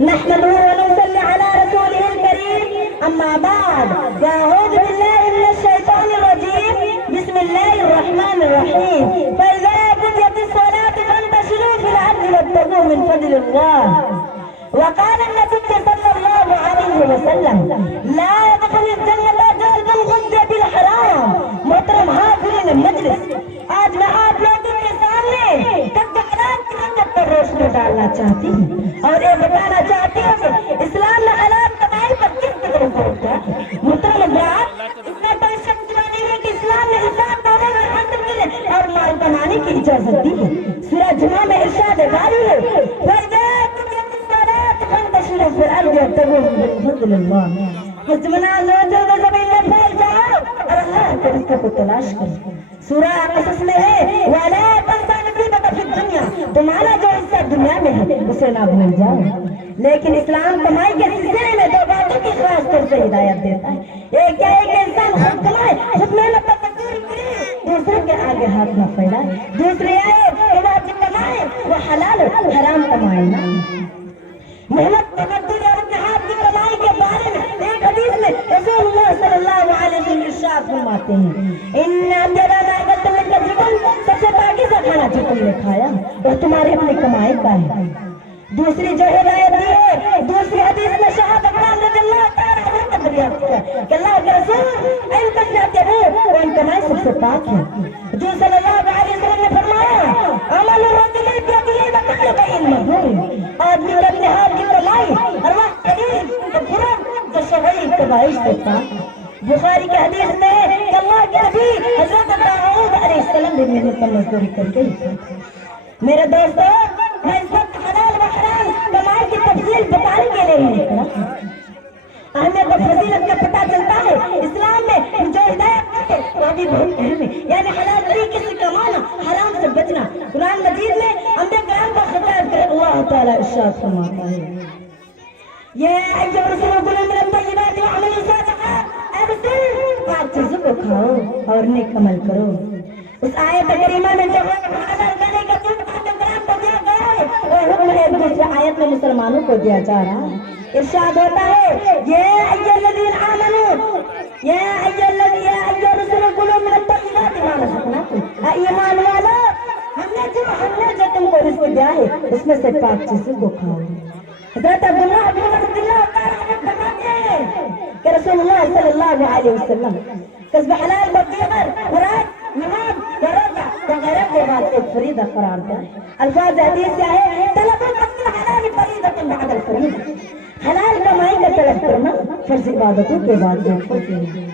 نحمده ونصلي على رسوله الكريم. أما بعد، فأعوذ بالله من الشيطان الرجيم. بسم الله الرحمن الرحيم. فإذا قضيت الصلاة فانتشروا في الأرض وابتغوا من فضل الله. وقال النبي صلى الله عليه وسلم: لا يدخل الجنة جسد غض بالحرام. محترم حاضرین مجلس، آج میں آپ لوگوں کے سامنے تک حلال کی رنگت پر روشنی ڈالنا چاہتی ہوں اور یہ بتانا چاہتی ہوں کہ اسلام نے حلال کمائی پر کس قدر زور دیا ہے. محترم حضرات، اس میں کوئی شک نہیں ہے کہ اسلام نے حساب دینے میں حاصل کے اور مال بنانے کی اجازت دی ہے. سورہ جمعہ میں ارشاد باری ہے: في الأرض يبتغون من فضل الله. حسبنا الله جل زمین میں پھیل جاؤ اور اللہ کے رزق کو تلاش کرو. سورہ قصص میں ہے: وَلَا تَنْسَ نَصِيبَكَ فِي الدُّنْيَا. تمہارا جو حصہ دنیا میں ہے اسے نہ بھول جاؤ. لیکن اسلام کمائی کے سلسلے میں دو باتوں کی خاص طور سے ہدایت دیتا ہے. ایک کیا ہے کہ انسان خود کمائے، خود محنت پر مزدوری کرے، دوسروں کے آگے ہاتھ نہ پھیلائے. دوسری ہے کہ واجب کمائے وہ حلال حرام کمائے نہ. محنت مزدوری اور اتحاد کی کمائی کے بارے میں ایک حدیث میں رسول اللہ صلی اللہ علیہ وسلم ارشاد فرماتے ہیں: ان تیرا نائبت تم کا چکن سب سے پاکیزہ کھانا جو تم نے کھایا وہ تمہاری اپنی کمائی کا ہے. دوسری جو ہدایت دی ہے، دوسری حدیث میں شہاب اکرام رضی اللہ تعالیٰ عنہ کا دریافت کیا کہ اللہ کے رسول علم تک جاتے ہو وہ ان کمائی سب سے پاک ہے. جو صلی اللہ علیہ وسلم نے فرمایا: عمل الرجل بیدہ وقلب علمہ. آدمی کے اپنے ہاتھ کی کمائی اور وقت قریب تو برم جو شغلی کبائش سے پاک. بخاری کے حدیث میں ہے کہ اللہ کے نبی حضرت داؤد علیہ السلام بھی محنت پر مزدوری کرتے ہیں. میرے دوستو، میں اس وقت حلال و حرام کمائی کی تفصیل بتانے کے لیے نہیں کھڑا. اہمیت و فضیلت کا پتہ چلتا ہے اسلام میں جو ہدایت ہے وہ بھی بہت اہم ہے، یعنی حلال طریقے سے کمانا، حرام سے بچنا. قرآن مجید میں انبیاء کرام کو خطاب کر اللہ تعالیٰ ارشاد فرماتا ہے: یہ ایھا الرسول کلوا من الطیبات واعملوا صالحا. اے رسول، پاک چیزوں کو کھاؤ اور نیک عمل کرو. اس آیت کریمہ میں جو حلال کرنے کا جو کرام کو دیا گیا ہے وہ حکم ایک دوسرے آیت میں مسلمانوں کو دیا جا رہا ہے. ارشاد ہوتا ہے: یا ایھا الذین آمنوا یا ایھا الرسول کلوا من الطیبات ما رزقناکم. اے ایمان والو، ہم نے جو تم کو رزق دیا ہے اس میں سے پاک چیزوں کو کھاؤ. حضرت عبداللہ بن عمر رضی اللہ تعالیٰ عنہ فرماتے ہیں کہ رسول اللہ صلی اللہ علیہ وسلم کسب حلال بغیر قرآن، نماز یا روزہ وغیرہ کے بعد ایک فریضہ قرار دیا ہے. الفاظ حدیث سے ہے: طلب الحلال فریضۃ بعد الفریضہ. حلال کمائی کا طلب کرنا فرض عبادتوں کے بعد ایک فرض ہے.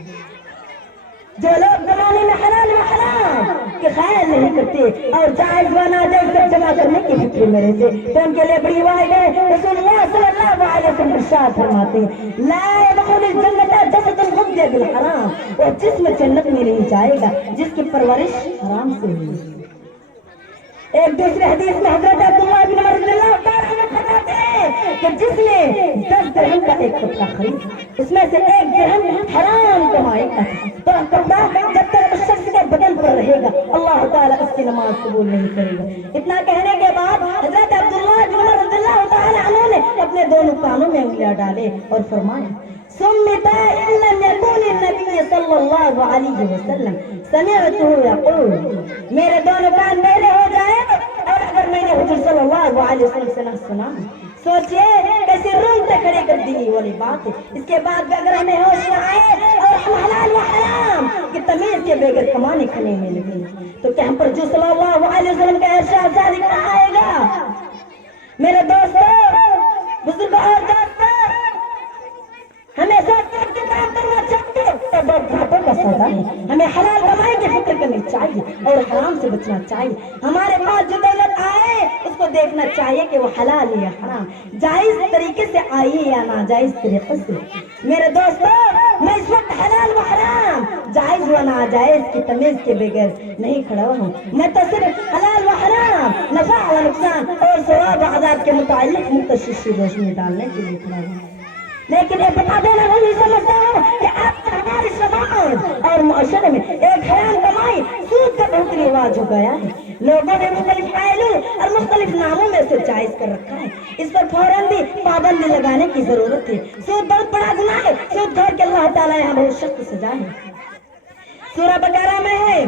جو لوگ زمانے میں حلال و حرام کے خیال نہیں کرتے اور جائز و ناجائز سب جمع کرنے کی فکر میں رہتے تو ان کے لیے بڑی وعید ہے. رسول اللہ صلی اللہ علیہ وسلم ارشاد فرماتے ہیں: لا يدخل الجنة جسد غض بالحرام. وہ جسم جنت میں نہیں جائے گا جس کی پرورش حرام سے ہوئی. ایک دوسرے حدیث میں حضرت عبداللہ بن عمر رضی اللہ تعالیٰ عنہ فرماتے ہیں کہ جس نے 10 درہم کا ایک کپڑا خرید اس میں سے 1 درہم حرام کمائی کا تو کپڑا جب تک اس شخص کے بدن پر رہے گا اللہ تعالیٰ اس کی نماز قبول نہیں کرے گا. اتنا کہنے کے بعد حضرت عبداللہ بن عمر رضی اللہ تعالیٰ عنہ نے اپنے دونوں کانوں میں انگلیاں ڈالے اور فرمایا: سمتا ان لم يكن النبي صلی اللہ علیہ وسلم سمعته يقول. میرے دونوں کان میلے ہو جائے اور اگر میں نے حضور صلی اللہ علیہ وسلم سے نہ سنا. سوچئے کیسے روتے کھڑے کر دی والی بات ہے. اس کے بعد اگر ہمیں ہوش نہ آئے اور ہم حلال و حرام کی تمیز کے بغیر کمانے کھانے میں لگے تو کیا ہم پر جو صلی اللہ علیہ وسلم کا ارشاد صادق نہ آئے گا؟ میرے دوستو، بزرگوں اور دوستو، ہمیں سوچ سوچ کے کام کرنا چاہیے تو بہت گھاٹوں کا سودا ہے. ہمیں حلال کمائی کی فکر کرنی چاہیے اور حرام سے بچنا چاہیے. ہمارے پاس جو دولت آئے اس کو دیکھنا چاہیے کہ وہ حلال ہے یا حرام، جائز طریقے سے آئی یا ناجائز طریقے سے. میرے دوستو، میں اس وقت حلال و حرام، جائز و ناجائز کی تمیز کے بغیر نہیں کھڑا ہوں. میں تو صرف حلال و حرام، نفع و نقصان اور ثواب و عذاب کے متعلق مختصر سی روشنی ڈالنے کے لیے کھڑا ہوں. لیکن ایک بتا دینا میں یہ سمجھتا ہوں کہ آپ کا ہمارے سماج اور معاشرے میں ایک حرام کمائی سود کا بہت رواج ہو گیا ہے. لوگوں نے مختلف پہلو اور مختلف ناموں میں اسے جائز کر رکھا ہے. اس پر فوراً بھی پابندی لگانے کی ضرورت ہے. سود بہت بڑا گناہ ہے. سود کھا کے اللہ تعالیٰ یہاں بہت سخت سزا ہے. سورہ بقرہ میں ہے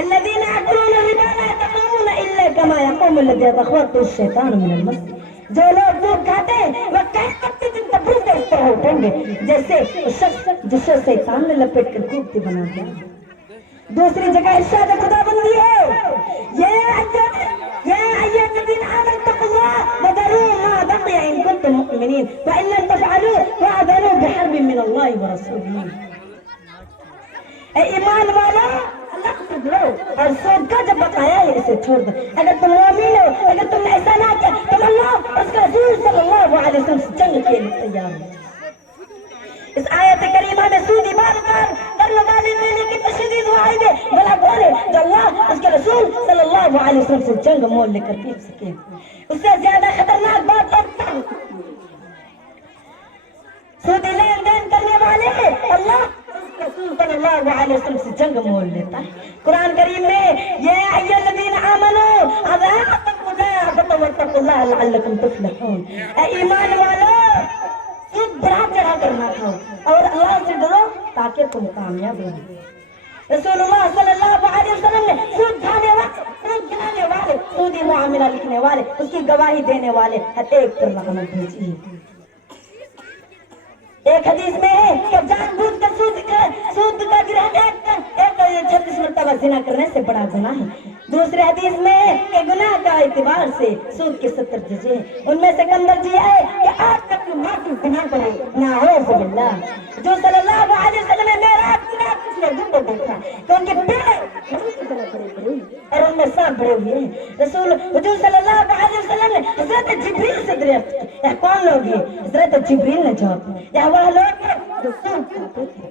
الذين يأكلون الربا لا يقومون إلا كما يقوم الذي يتخبطه الشيطان من المس. جو لوگ سود کھاتے ہیں وہ قیامت کے دن تبرک اس طرح اٹھیں گے جیسے شخص جسے شیطان نے لپیٹ کر کوفتی بنا دیا. دوسری جگہ ارشاد خدا بندی ہے یا ایھا الذین آمنوا اتقوا اللہ وذروا ما بقي ان کنتم مؤمنین فإن لم تفعلوا فأذنوا بحرب من اللہ ورسولہ. اے ایمان والا اللہ سے ڈرو اور سود کا جب بقایا ہے اسے چھوڑ دو. اگر تم مومن ہو, اگر تم نے ایسا نہ کیا تو اللہ اس کا رسول صلی اللہ علیہ وسلم سے جنگ کے لیے تیار ہے. اس آیت کریمہ میں سودی بار کرنے والے لینے کی تشدید واحد ہے بلا بولے جو اللہ اس کے رسول صلی اللہ علیہ وسلم سے جنگ مول لے کر پیچ سکے. اس سے زیادہ خطرناک بات اور سودی لین دین کرنے والے اللہ رسول صلی اللہ علیہ وسلم سے جنگ مول لیتا ہے. قرآن کریم میں یا ایھا الذین آمنوا واتقوا اللہ لعلکم تفلحون. اے ایمان والو سود بڑھا چڑھا کر نہ کھاؤ اور اللہ سے ڈرو تاکہ تم کامیاب ہو. رسول اللہ صلی اللہ علیہ وسلم نے سود کھانے والے, سود گنانے والے, سودی معاملہ لکھنے والے, اس کی گواہی دینے والے ہر ایک پر لعنت بھیجی ہے. ایک حدیث میں ہے کہ جان بوجھ کر سود کا گرہن ایک 36 مرتبہ زنا کرنے سے بڑا گناہ ہے. دوسرے حدیث میں ہے کہ گناہ کا اعتبار سے سود کے 70 درجے ہیں. ان میں سے کم درجہ ہے کہ آج تک معافی گناہ کرے نعوذ باللہ. جو صلی اللہ علیہ وسلم نے معراج کی رات پچھلے دن کو دیکھا کہ ان کے پیڑ بڑے اور ان میں سانپ بڑے ہوئے ہیں. رسول حضور صلی اللہ علیہ وسلم نے حضرت جبریل سے دریافت کی یہ کون لوگ ہیں؟ حضرت جبریل نے جواب دیا وہ لوگ ہیں جو سود کھاتے تھے.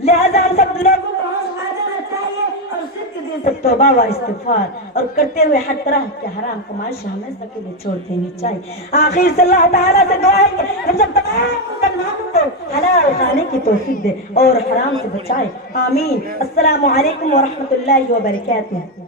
لہذا ہم سب لوگوں کو ہوش آ جانا چاہیے اور صدق دل سے توبہ و استغفار اور کرتے ہوئے ہر طرح کے حرام کمائش ہمیشہ کے لیے چھوڑ دینی چاہیے. آخر سے اللہ تعالیٰ سے دعا ہے کہ ہم سب تمام مسلمانوں کو حلال کھانے کی توفیق دے اور حرام سے بچائے. آمین. السلام علیکم ورحمۃ اللہ وبرکاتہ.